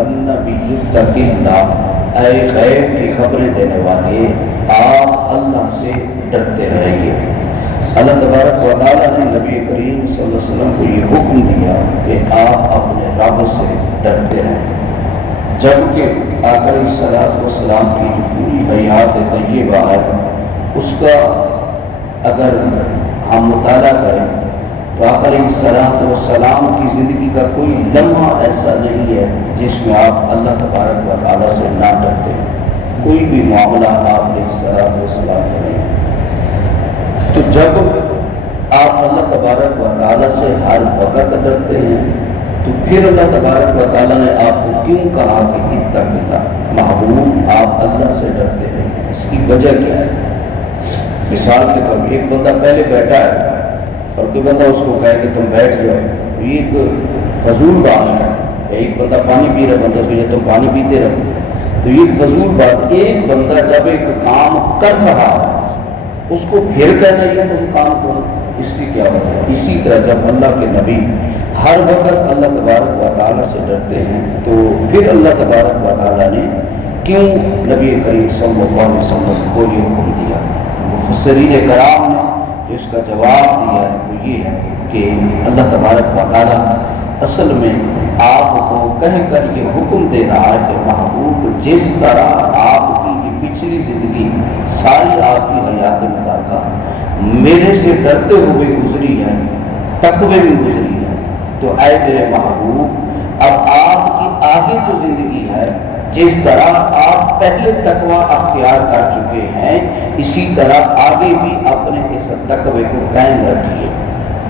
النبی اتق اللہ، اے غیب کی خبریں دینے والے آپ اللہ سے ڈرتے رہیے۔ اللہ تبارک و تعالیٰ نے نبی کریم صلی اللہ علیہ وسلم کو یہ حکم دیا کہ آپ اپنے رب سے ڈرتے رہیں، جبکہ آقا علیہ الصلوۃ والسلام کی جو پوری حیات طیبہ ہے اس کا اگر ہم مطالعہ کریں تو آقا علیہ الصلوۃ والسلام کی زندگی کا کوئی لمحہ ایسا نہیں ہے جس میں آپ اللہ تبارک و تعالیٰ سے نہ ڈرتے ہیں، کوئی بھی معاملہ آپ علیہ الصلوۃ والسلام کا نہیں۔ تو جب آپ اللہ تبارک و تعالیٰ سے ہر وقت ڈرتے ہیں تو پھر اللہ تبارک و تعالیٰ نے آپ کو کیوں کہا کہ اتق اللہ، محبوب آپ اللہ سے ڈرتے ہیں؟ اس کی وجہ کیا ہے؟ مثال کے طور پر ایک بندہ پہلے بیٹھا ہے اور کوئی بندہ اس کو کہے کہ تم بیٹھ جاؤ، تو یہ ایک فضول بات ہے۔ ایک بندہ پانی پی رہا، بندہ اس کو تم پانی پیتے رہو، تو یہ ایک فضول بات۔ ایک بندہ جب ایک کام کر رہا ہے اس کو پھر کہنا یہ تم کام کرو، اس کی کیا وجہ ہے؟ اسی طرح جب اللہ کے نبی ہر وقت اللہ تبارک و تعالیٰ سے ڈرتے ہیں تو پھر اللہ تبارک و تعالیٰ نے کیوں نبی کریم صلی اللہ علیہ وسلم کو یہ حکم دیا؟ مفسرین کرام نے جو اس کا جواب دیا ہے وہ یہ ہے کہ اللہ تبارک و تعالیٰ اصل میں آپ کو کہہ کر یہ حکم دے رہا ہے کہ محبوب جس طرح آپ کی یہ پچھلی زندگی ساری آپ کی حیات مبارکہ میرے سے ڈرتے ہوئے گزری ہے، تقوی میں گزری ہے، تو اے میرے محبوب اب آپ کی آگے جو زندگی ہے جس طرح آپ پہلے تقوی اختیار کر چکے ہیں اسی طرح آگے بھی اپنے اس تقوی کو قائم رکھیے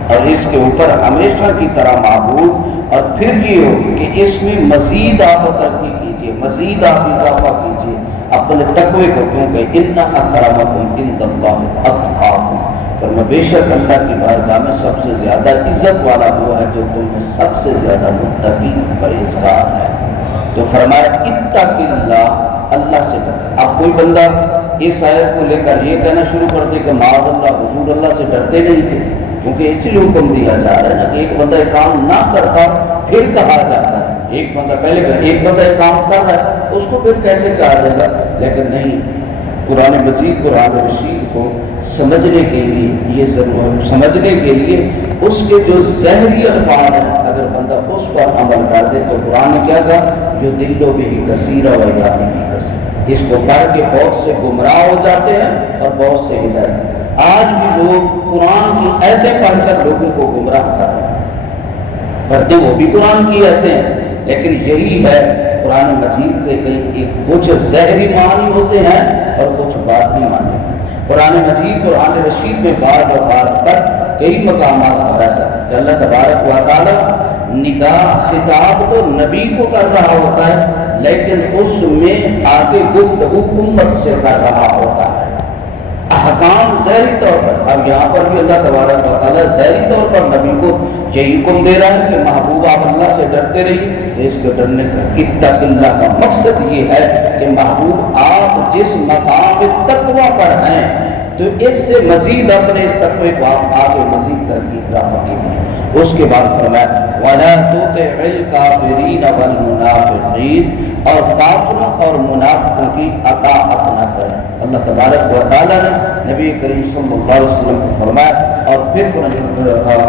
اور اس کے اوپر ہمیشہ کی طرح معبود، اور پھر یہ ہو کہ اس میں مزید آپ ترقی کیجیے، مزید آپ اضافہ کیجیے اپنے تقوی کو، کیونکہ ان اکرمکم عند اللہ اتقاکم، فرمایا بے شک اللہ کی بارگاہ میں سب سے زیادہ عزت والا وہ ہے جو تم میں سب سے زیادہ متقی پرہیزگار ہے۔ تو فرمایا اتق اللہ، اللہ سے ڈر۔ اب کوئی بندہ اس آیت کو لے کر یہ کہنا شروع کر دے کہ معاذ اللہ حضور اللہ سے ڈرتے نہیں تھے، کیونکہ اسی لیے حکم دیا جا رہا ہے نا کہ ایک بندہ ایک کام نہ کرتا پھر کہا جاتا ہے، ایک بندہ پہلے کہ ایک بندہ ایک کام کر رہا ہے اس کو پھر کیسے کہا جائے گا؟ لیکن نہیں، قرآن مجید قرآن رشید کو سمجھنے کے لیے یہ ضرور سمجھنے کے لیے اس کے جو ظاہری الفاظ ہیں اگر بندہ اس پر عمل کر دے تو قرآن نے کیا کہا؟ جو دلوں بھی کثیرہ و یادی بھی کثیر، اس کو پڑھ کے بہت سے گمراہ ہو جاتے ہیں اور بہت سے ہدایت۔ آج بھی لوگ قرآن کی آیتیں پڑھ کر لوگوں کو گمراہ کر رہے ہیں، پڑھتے وہ بھی قرآن کی آیتیں ہیں لیکن یہی ہے قرآن مجید کے کئی کچھ ظاہری معنی ہوتے ہیں اور کچھ باطنی معنی۔ قرآن مجید قرآن رشید میں بعض اوقات پر کئی مقامات پر ایسا کہ اللہ تبارک و تعالیٰ ندا خطاب تو نبی کو کر رہا ہوتا ہے لیکن اس میں آگے گفتگو امت سے کر رہا ہوتا ہے، احکام ظاہری طور پر۔ اب یہاں پر بھی اللہ تبارک و تعالیٰ ظاہری طور پر نبی کو یہی حکم دے رہا ہے کہ محبوب آپ اللہ سے ڈرتے رہیے، تو اس کے ڈرنے کا اتق اللہ کا مقصد یہ ہے کہ محبوب آپ جس مقام تقوی پر ہیں تو اس سے مزید اپنے اس تقوی کو آپ آگے مزید ترقی اضافہ کیجیے۔ اس کے بعد فرمایا وَلَا تُطِعِ الْكَافِرِينَ وَالْمُنَافِقِينَ، اور کافروں اور منافقوں کی اطاعت نہ کریں۔ اللہ تبارک و تعالیٰ نے نبی کریم صلی اللہ علیہ وسلم کو فرمایا اور پھر اور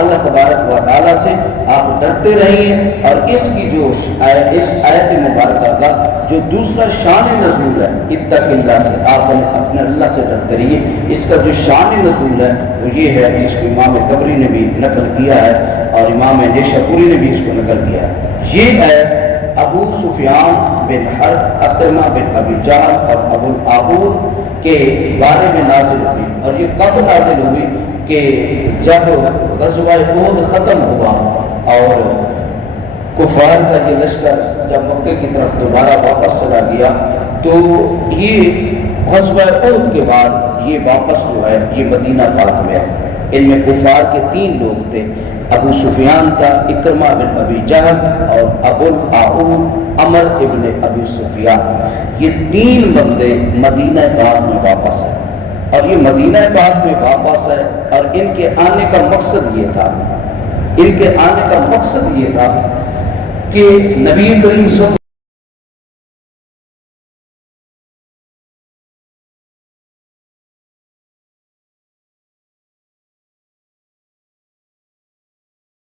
اللہ تبارک و تعالیٰ سے آپ ڈرتے رہیے، اور اس کی جو اس آیت مبارکہ کا جو دوسرا شان نزول ہے اتق اللہ سے، آپ اپنے اللہ سے ڈرتے رہیے، اس کا جو شان نزول ہے وہ یہ ہے جس کو امام طبری نے بھی نقل کیا ہے اور امام نیشاپوری نے بھی اس کو نقل کیا ہے۔ یہ آیت ابو سفیان بن حرب، عکرمہ بن ابی جہل اور ابو العبور کے بارے میں نازل ہوئی، اور یہ کب نازل ہوئی کہ جب غزوہ احد ختم ہوا اور کفار کا یہ لشکر جب مکہ کی طرف دوبارہ واپس چلا گیا تو یہ غزوہ احد کے بعد یہ واپس جو ہے یہ مدینہ پاک میں ہے۔ ان میں کفار کے 3 لوگ تھے، ابو سفیان تھا، عکرمہ بن ابی جہل اور ابو العبور عمر ابن ابی سفیان۔ یہ 3 بندے مدینہ پاک میں واپس ہیں، اور یہ مدینہ پاک میں واپس ہے اور ان کے آنے کا مقصد یہ تھا کہ نبی کریم صلی